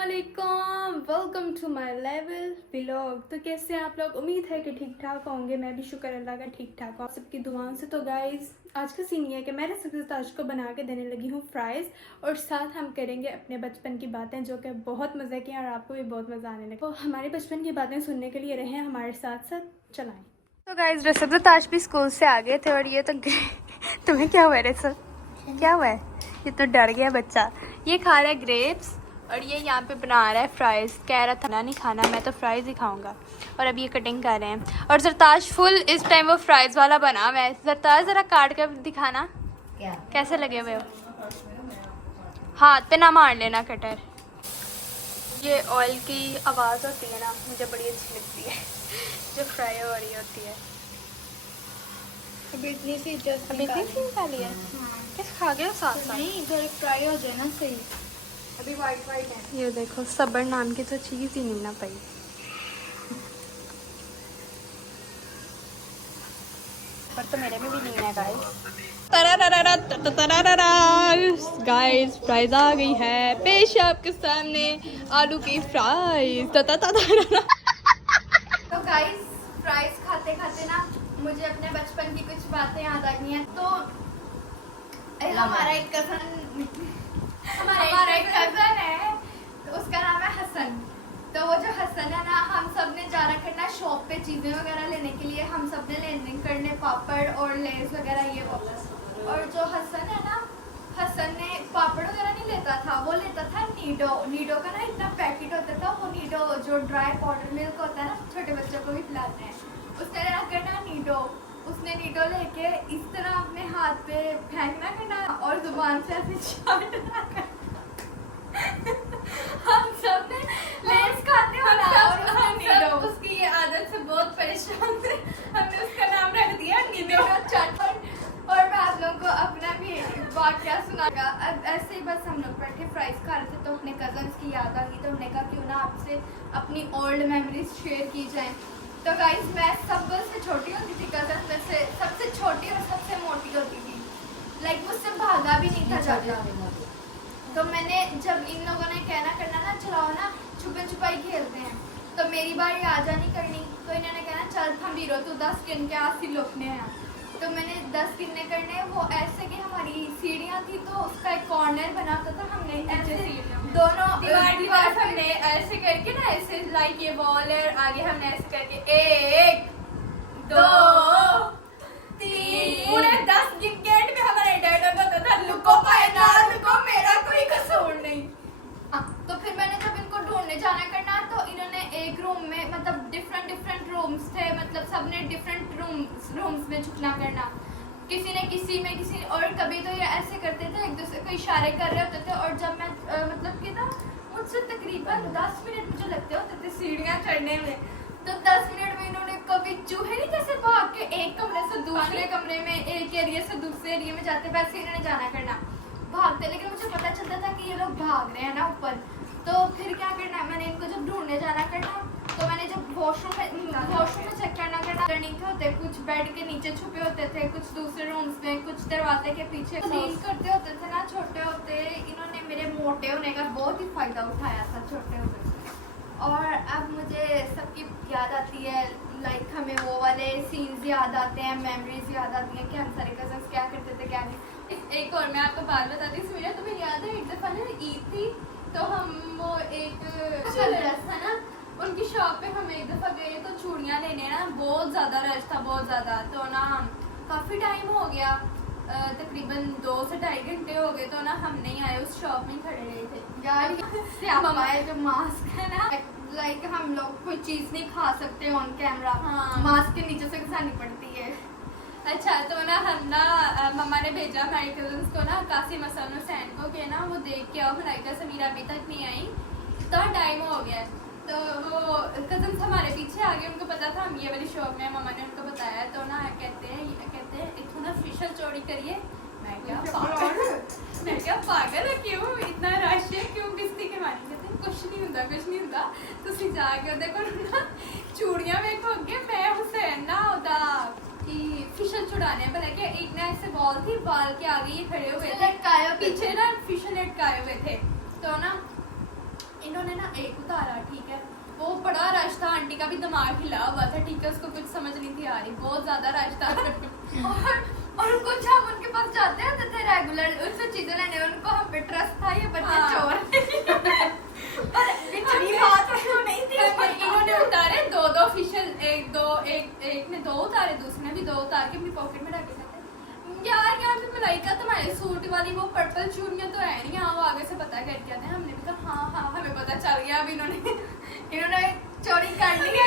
अस्सलामुअलैकुम, welcome to my level vlog. तो कैसे हैं आप लोग? उम्मीद है कि ठीक ठाक होंगे। मैं भी शुक्र अल्लाह का ठीक ठाक हूँ सबकी दुआओं से। तो गाइस, आज का सीन ये है कि मैंने सबसे ताज को बना के देने लगी हूँ फ्राइज़, और साथ हम करेंगे अपने बचपन की बातें जो कि बहुत मज़े की हैं और आपको भी बहुत मज़ा आने लगे। तो हमारे बचपन की बातें सुनने के लिए रहें हमारे साथ साथ। चलाएँ। तो गाइस, रसद ताज भी स्कूल से आ गए थे और ये तो तुम्हें क्या हुआ है रसद? क्या हुआ है? ये तो डर गया बच्चा। ये खा रहा है ग्रेप्स और ये यहाँ पे बना रहा है फ्राइज़। कह रहा था ना नहीं खाना, मैं तो फ्राइज़ ही खाऊंगा। और अब ये कटिंग कर रहे हैं और जरताज फुल इस टाइम वो फ्राइज़ वाला बना हुआ है। जरताज ज़रा काट कर दिखाना क्या कैसे लगे हुए हो। हाथ पे ना मार लेना कटर। ये ऑयल की आवाज़ होती है ना, मुझे बड़ी अच्छी लगती है जो फ्राई हो रही होती है। अभी इतनी सी जस्ट अभी इतनी सी निकाली है? किस खा गया साथ साथ? नहीं, इधर फ्राई हो जाए ना सही। अभी वाइट वाइट है। ये देखो, सबर नाम की तो चीज़ ही नहीं ना पाई। पर तो मेरे में भी नहीं है गाइस। फ्राइज आ गई है पेश आपके सामने, आलू की फ्राइज। तो गाइस, फ्राइज खाते खाते ना मुझे अपने बचपन की कुछ बातें याद आ गई हैं। तो हमारा एक कजन है, तो उसका नाम है हसन। तो वो जो हसन है ना, हम सब ने जाना करना शॉप पे चीज़ें वगैरह लेने के लिए। हम सब ने लेने करने पापड़ और लेस वगैरह ये वो। और जो हसन है ना, हसन ने पापड़ वगैरह नहीं लेता था, वो लेता था नीडो। नीडो का ना इतना पैकेट होता था, वो नीडो जो ड्राई पाउडर मिल्क होता है ना, छोटे बच्चों को भी पिलाते हैं। उसने लेना करना नीडो। उसने नीडो लेके इस तरह अपने हाथ पे फेंकना करना और जुबान से ऐसे चाटना करना। हम सब ने लेस खाते होना और उसने नीडो। उसकी ये आदत से बहुत परेशान थे। हमने उसका नाम रख दिया नीडो चटपट। और मैं आप लोगों को अपना भी वाकया सुनाऊंगा। ऐसे ही बस हम लोग बैठे फ्राइज खा रहे थे तो अपने कजन्स की याद आ गई। तो हमने कहा क्यों ना आपसे अपनी ओल्ड मेमोरीज शेयर की जाए। तो गाइस, मैं सबसे छोटी होती थी कजन में से, सबसे छोटी और सबसे मोटी होती थी। लाइक मुझसे भागा भी नहीं था जाता। तो मैंने जब इन लोगों ने कहना करना ना, चलाओ ना छुपन छुपाई खेलते हैं, तो मेरी बारी आ जानी करनी। तो इन्होंने कहना चल थमीरो तू 10 गिन के 80 लुकने हैं। तो मैंने 10 गिनने करने। वो ऐसे कि हमारी सीढ़ियाँ थी तो उसका एक कॉर्नर बना होता था। हमने ऐसे दोनों दीवार हमने ऐसे करके ना, ऐसे लाइक ये वॉल है, आगे हमने ऐसे करके 1 2 3 पूरे 10 गिन के एंड में हमारे डैड होता था लुको पाए ना लुको, मेरा कोई कसूर नहीं। तो फिर मैंने जब इनको ढूंढने जाना करना, तो इन्होंने एक रूम में, मतलब डिफरेंट रूम्स थे, मतलब सबने डिफरेंट रूम्स में छुपना करना। किसी ने किसी में, किसी और कभी तो ये ऐसे करते थे, एक दूसरे को इशारे कर रहे होते थे। और जब मैं मतलब कि ना मुझसे तकरीबन 10 मिनट मुझे लगते होते थे सीढ़ियाँ चढ़ने में। तो 10 मिनट में इन्होंने कभी चूहे नहीं जैसे भाग के एक कमरे से दूसरे कमरे में, एक एरिया से दूसरे एरिया में जाते, वैसे इन्होंने जाना करना भागते। लेकिन मुझे पता चलता था कि ये लोग भाग रहे हैं ना ऊपर। तो फिर क्या करना, मैंने इनको जब ढूंढने जाना करना, तो मैंने जब वॉशरूम में चेक करना नीचे होते, कुछ बेड के नीचे छुपे होते थे, कुछ दूसरे रूम्स में, कुछ दरवाजे के पीछे क्लीन करते होते थे ना छोटे होते। इन्होंने मेरे मोटे होने का बहुत ही फायदा उठाया था छोटे होते। और अब मुझे सबकी याद आती है, लाइक हमें वो वाले सीन्स याद आते हैं, मेमोरीज याद आती हैं कि हम सारे कजन्स क्या करते थे क्या नहीं। एक और मैं आपको बात बताती हूँ। मेरा तुम्हें याद है, एक दफ़ा ना ईद थी, तो हम वो एक ड्रेस था ना, उनकी शॉप पे हम एक दफ़ा गए तो चूड़ियाँ लेने ना, बहुत ज़्यादा रश था, बहुत ज़्यादा। तो ना काफ़ी टाइम हो गया, तकरीबन 2 से 2.5 घंटे हो गए। तो ना हम नहीं आए, उस शॉप में खड़े रहे थे यार। मम्मा जो मास्क है ना, लाइक हम लोग कोई चीज़ नहीं खा सकते ऑन कैमरा। हाँ, मास्क के नीचे से घुसानी पड़ती है। अच्छा, तो ना हम ना मम्मा ने भेजा हमारे कजन्स को ना, कासिम हसन हुसैन को के ना वो देख के आओ, मलाइका समीरा अभी तक नहीं आई, तो टाइम हो गया। तो वो कजन्स हमारे पीछे आ गए, उनको पता था हम ये वाली शॉप में, मम्मा ने उनको बताया। तो ना कहते हैं इतना ना फिशल चोरी करिए। मैं क्या पागल है, क्यों इतना रश है, क्यों बिस्ती के मारी? कहते हैं कुछ नहीं होता। तुम जाके देखो ना चूड़ियाँ में खो गए, मैं हुसैन ना होता कि फिशल छुड़ाने पता क्या, एक ना ऐसे बॉल थी, बाल के आगे ये खड़े हुए थे, पीछे ना फिशल लटकाए हुए थे। तो ना इन्होंने एक उतारा, ठीक है, वो बड़ा रश था, आंटी का भी दिमाग हिला हुआ था, ठीक है, उसको कुछ समझ नहीं थी आ रही, बहुत ज्यादा रश था। और कुछ हम उनके पास जाते होते थे रेगुलर उनसे चीजें लेने, उनको हम पे ट्रस्ट था ये बच्चे चोर पर इतनी बात नहीं थी। पर इन्होंने उतारे दो ऑफिशियल, एक ने दो उतारे, दूसरे ने भी दो उतार के अपनी पॉकेट में रखे थे। यार यहाँ पे मलाइका तुम्हारे सूट वाली वो पर्पल चूड़ियां तो है नहीं, यहाँ वो आगे से पता करके आते हैं। हमने भी कहा हाँ हमें पता चल गया, अब इन्होंने चोरी कर ली है,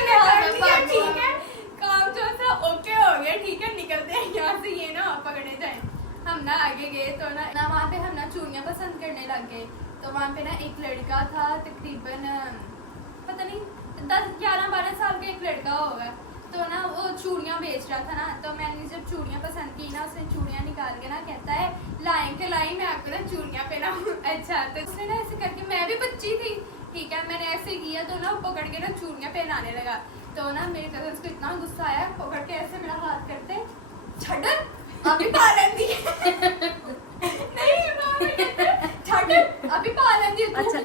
ठीक है, काम जो था ओके हो गया, ठीक है, निकलते हैं यहाँ से, ये ना पकड़े जाए। हम ना आगे गए तो ना वहाँ पे हम ना चूड़ियाँ पसंद करने लग गए। तो वहाँ पे ना एक लड़का था, तकरीबन पता नहीं 10-11-12 साल का एक लड़का होगा, तो ना वो चूड़ियाँ बेच रहा था ना, तो मैंने जब चूड़ियाँ पसंद की ना, उसने चूड़ियाँ निकाल के ना कहता है लाई मैं आपको ना चूड़ियाँ पहनाऊँ। अच्छा, तो उसने ना ऐसे करके, मैं भी बच्ची थी, ठीक है, मैंने ऐसे किया तो ना पकड़ के ना चूड़ियाँ पहनाने लगा। तो ना मेरे कजन को इतना गुस्सा आया, पकड़ के ऐसे मेरा हाथ करते, छड़ अभी पालन दी अभी पालन दी। अच्छा,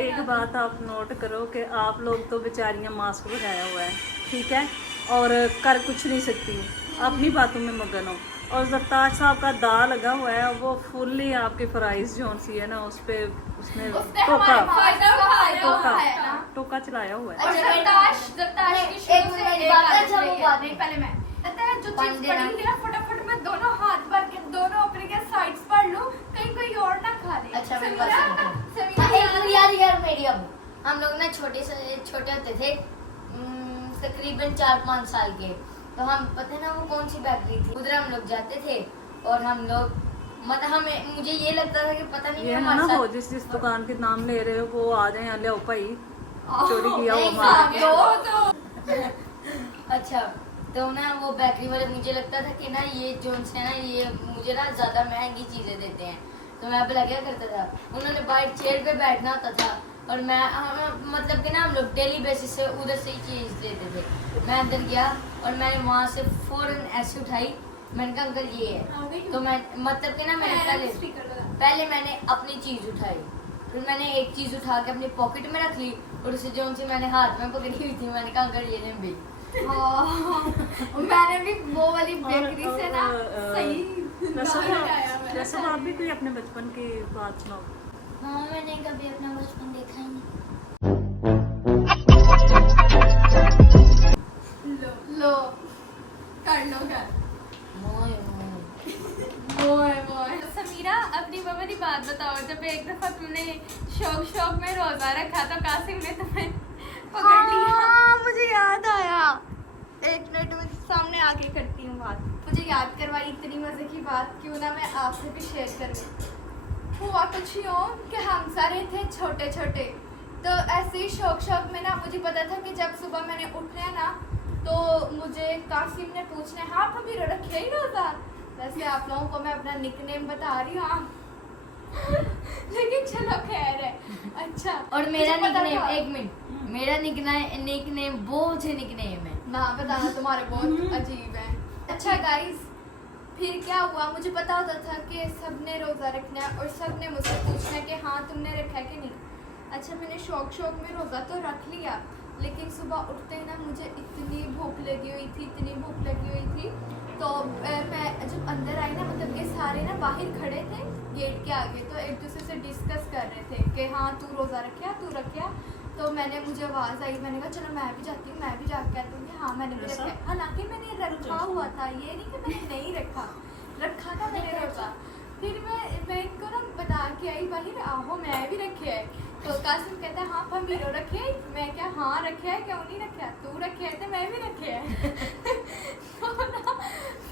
एक बात आप नोट करो कि आप लोग तो बेचारियां मास्क लगाया हुआ है, ठीक है, और कर कुछ नहीं सकती, अपनी बातों में मगन हो, और जरताज साहब का दा लगा हुआ है, वो फुल्ली आपके फ्राइज जोन सी है ना, उस पे उसने टोका चलाया हुआ है। फटाफट मैं दोनों हाथ भर के दोनों अपने के साइड्स पर लूं, कहीं कोई और ना खा ले। अच्छा मेरी बात यार मेरी अब हम लोग ना छोटे होते थे, तकरीबन 4-5 साल के, तो हम पता है ना वो कौन सी बेकरी थी, उधर हम लोग जाते थे, और हम लोग मतलब हमें मुझे ये लगता था कि पता नहीं ये ना हो जिस दुकान के नाम ले रहे हो वो आ जाए, ले भाई चोरी किया हुआ। अच्छा, तो ना वो बेकरी वाले मुझे लगता था कि ना ये जोन्स है ना, ये मुझे ना ज्यादा महंगी चीजें देते हैं, तो मैं भला क्या करता था, उन्होंने बाइक चेयर पे बैठना होता था, और मैं मतलब कि ना हम लोग डेली बेसिस से उधर से ही चीज देते थे। मैं अंदर गया और मैंने वहाँ से फौरन ऐसे उठाई, मैंने कहा अंकल ये है, तो मैं मतलब कि ना मैंने पहले मैंने अपनी चीज उठाई, फिर मैंने एक चीज उठा के अपनी पॉकेट में रख ली, और उसे जो से मैंने हाथ में पकड़ी हुई थी, मैंने कहा अंकल ये भी। मैंने भी वो वाली बेकरी से ना सही वैसे आप भी कोई अपने बचपन की बात सुनाओ। हाँ, मैंने कभी अपना बचपन देखा ही नहीं। लो कर लो घर मोए। समीरा अपनी बाबा की बात बताओ, जब एक दफा तुमने शौक में रोजा रखा तो कासिम ने तुम्हें पकड़ लिया। मुझे याद आया, एक मिनट में सामने आके करती हूँ बात, मुझे याद करवाई इतनी मजे की बात, क्यों ना मैं आपसे भी शेयर करूँ। हुआ कुछ यूँ कि हम सारे थे छोटे छोटे, तो ऐसे ही शौक में ना मुझे पता था कि जब सुबह मैंने उठना ना, तो मुझे कासिम ने पूछना, हाँ भाभी रखे ही रोजा। वैसे आप लोगों को मैं अपना निकनेम बता रही हूँ लेकिन चलो खैर है। अच्छा, और मेरा निकनेम, एक मिनट, मेरा निकनेम बहुत से निकनेम है ना, बताना तुम्हारे बहुत अजीब है। अच्छा गाइस, फिर क्या हुआ, मुझे पता होता था कि सबने रोज़ा रखना है और सबने मुझसे पूछना है कि हाँ तुमने रखा है कि नहीं। अच्छा, मैंने शौक में रोज़ा तो रख लिया, लेकिन सुबह उठते ही ना मुझे इतनी भूख लगी हुई थी, तो मैं जब अंदर आई ना, मतलब कि सारे ना बाहर खड़े थे गेट के आगे, तो एक दूसरे से डिस्कस कर रहे थे कि हाँ तू रोज़ा रखा। तो मुझे आवाज़ आई, मैंने कहा चलो मैं भी जाती हूँ, मैं भी जाकर कहती हूँ कि हाँ मैंने भी रखा है। हालांकि मैंने रखा हुआ था, ये नहीं कि मैंने नहीं रखा था मैंने रोज़ा। फिर मैं इनको ना बता के आई बाहर, आहो मैं भी रखे है। तो कासिम कहता है हाँ भमीरो रखे है, मैं क्या हाँ रखे है, क्यों नहीं रखे है, तू रखे है तो मैं भी रखे है तो ना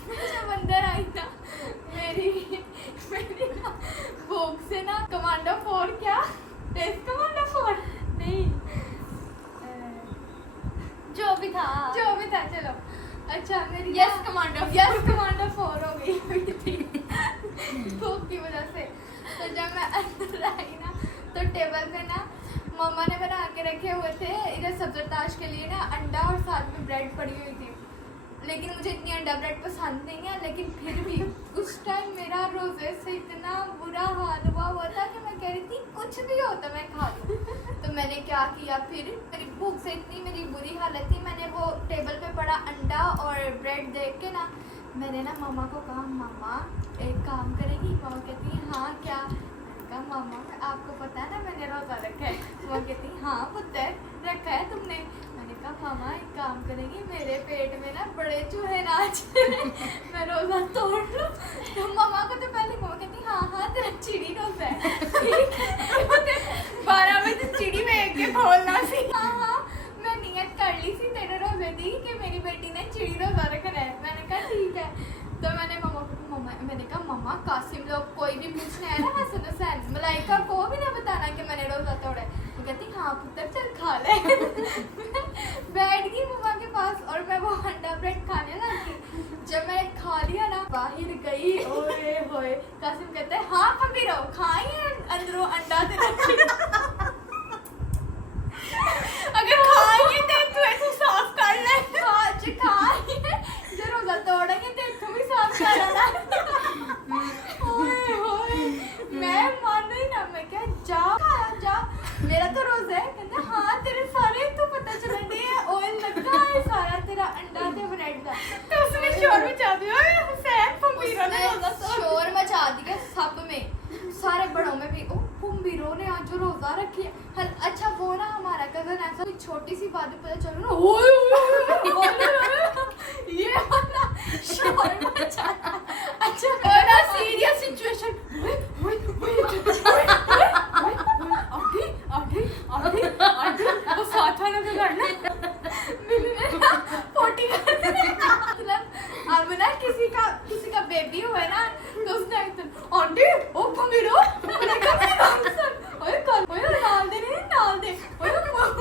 मैं जब अंदर आई ना, मेरी ना भूख से ना कमांडो 4 क्या टेस्ट कमांडो 4 नहीं, जो भी था चलो। अच्छा, मेरी यस कमांडो 4 हो गई थी भूख की वजह से। तो जब मैं अंदर आई ना, तो टेबल पे ना मम्मा ने बना के रखे हुए थे इधर सब्जताश के लिए ना अंडा, और साथ में ब्रेड पड़ी हुई थी। लेकिन मुझे इतनी अंडा ब्रेड पसंद नहीं है, लेकिन फिर भी उस टाइम मेरा रोजे से इतना बुरा हाल हुआ था कि मैं कह रही थी कुछ भी होता मैं खा लूँ तो मैंने क्या किया फिर, मेरी भूख से इतनी मेरी बुरी हालत थी, मैंने वो टेबल पे पड़ा अंडा और ब्रेड देख के ना मैंने ना मामा को कहा, मामा एक काम करेगी? मामा कहती है हाँ क्या? मैंने कहा मामा आपको पता है ना मैंने रोज़ा रखा है? मामा कहती हाँ पुत्र रखा है तुमने। मैंने कहा मामा एक काम करेगी, मेरे पेट में ना बड़े चूहे नाच मैं रोज़ा तोड़ लूँ? तो मामा को तो पहले मामा कहती हाँ हाँ तेरा चिड़ी रोज़ा है, ठीक है 12 बजे चिड़ी में के बोलना सी। हाँ हाँ मैं नियत कर ली थी तेरे रोज़े दी कि मेरी बेटी ने चिड़ी रोज़ा रखना है। मैंने कहा ठीक है। तो मैंने मैंने कहा मम्मा कासिम लोग कोई भी पूछने आया ना हसन हुसैन मलाइका को भी ना बताना कि मैंने रोज़ा तोड़ा है। वो कहती हाँ पुत्र चल खा ले बैठ गई मम्मा के पास और मैं वो अंडा ब्रेड खाने लगी। जब मैं खा लिया ना बाहर गई, ओए होए कासिम कहता है हाँ कभी रहो खाई अंदरों अंडा तेरा अगर खाएंगे तो साफ कर ले, खाएंगे जो रोज़ा तोड़ेंगे तो भी साफ कर लेना। ओए होए मैं मान ही ना, मैं क्या जा खाया जा मेरा तो रोज़ा है। कहते हाँ तेरे सारे तो पता चल रही ऑयल लगा है सारा तेरा अंडा ते ब्रेड का। तो उसने शोर मचा दिया, हुसैन फमीरो ने शोर मचा दिया सब में, सारे बड़ों में भी। ओ फमीरो ने आज जो रोज़ा रखी है। अच्छा वो ना हमारा कजन ऐसा कोई छोटी सी बात पता चलो ना ये वाला शोर मचा। अच्छा बड़ा सीरियस सिचुएशन, वो साथ वालों के घर ना पोटी मतलब अब ना किसी का बेबी हुआ है ना तो उसने आंटी ओ फमीरो मैंने कहा ओए कर ओए नाल दे ओए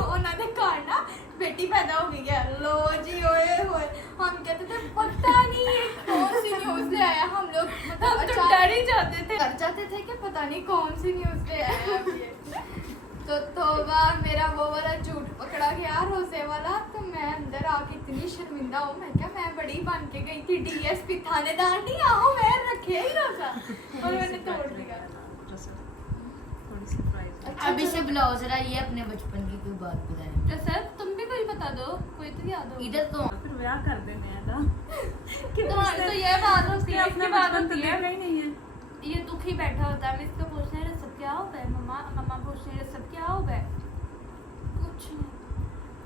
ਉਹਨਾਂ ਦੇ ਘਰ ना बेटी पैदा हो गई है। लो जी ओए होए हम कहते थे पता नहीं ये कौन सी न्यूज़ ले आया। हम लोग मतलब तो डर ही जाते थे कि पता नहीं कौन सी न्यूज़ ले आया अब ये। तो तौबा मेरा वो वाला झूठ पकड़ा गया रोज़े वाला। तो मैं अंदर आके इतनी शर्मिंदा हूँ, मैं क्या मैं बड़ी बन के गई थी डीएसपी थानेदार नहीं आओ मैं रखे ही रोज़ा और मैंने तोड़ दिया। अभी से बुलाओ जरा, ये अपने बचपन की कोई बात बताएं। तो सर तुम भी कोई बता दो, कोई तो याद हो। इधर तो फिर ब्याह कर देने हैं ना तो ये बात होती है, अपना अपनी बात बचपन होती तो है। देखा ही नहीं है। ये दुखी बैठा होता है, मैं इसको पूछने रहे सब क्या हो गए मम्मा, मम्मा पूछने रहे सब क्या हो गए, कुछ नहीं।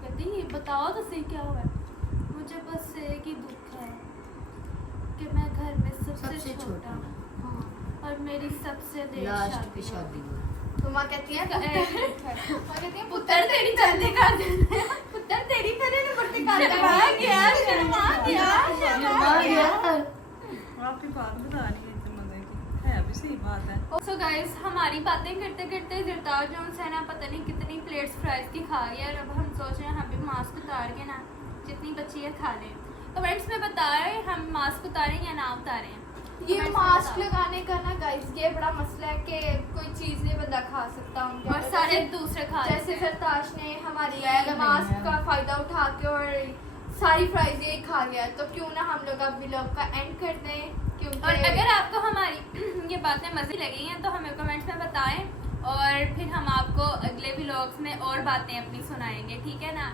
कहती ये बताओ तो सही क्या हो गया। मुझे बस एक ही दुख है कि मैं घर में सबसे छोटा हूँ। हाँ और मेरी सबसे देर लास्ट की शादी शादी हुई। तो माँ कहती है माँ कहती है पुत्र तेरी जल्दी कर दे, पुत्र तेरी तेरे ने बढ़ते कर गया शर्मा गया। आपकी बात बता रही है इतने मजे की, है भी सही बात है। सो गाइस हमारी बातें करते करते जरताज जोन्स है ना पता नहीं कितनी प्लेट्स फ्राइज की खा गया। और अब हम सोच रहे हैं हम भी मास्क उतार के ना जितनी बची है खा लें। कमेंट्स में बताएं हम मास्क उतारें या ना उतारें। ये Comments में मास्क बताओ। लगाने का ना गाइस ये बड़ा मसला है कि कोई चीज़ नहीं बंदा खा सकता उनके और अंदर। सारे जैसे- दूसरे खा जैसे सरताज ने हमारी क्या मास्क लगाया? का फायदा उठा के और सारी फ्राइज यही खा गया। तो क्यों ना हम लोग अब व्लॉग का एंड कर दें, क्योंकि और अगर आपको हमारी ये बातें मज़े लगी हैं तो हमें कमेंट्स में बताएं और फिर हम आपको अगले व्लॉग्स में और बातें अपनी सुनाएंगे, ठीक है ना।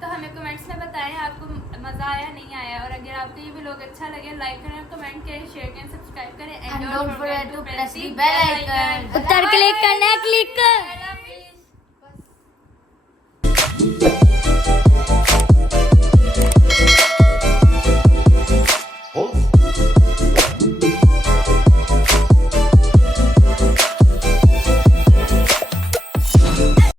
तो हमें कमेंट्स में बताएं आपको मज़ा आया नहीं आया। और अगर आपको ये व्लॉग अच्छा लगे लाइक करें, कमेंट करें, शेयर करें, सब्सक्राइब करें And don't forget to press the bell icon. Uttar click करना है, क्लिक कर। कर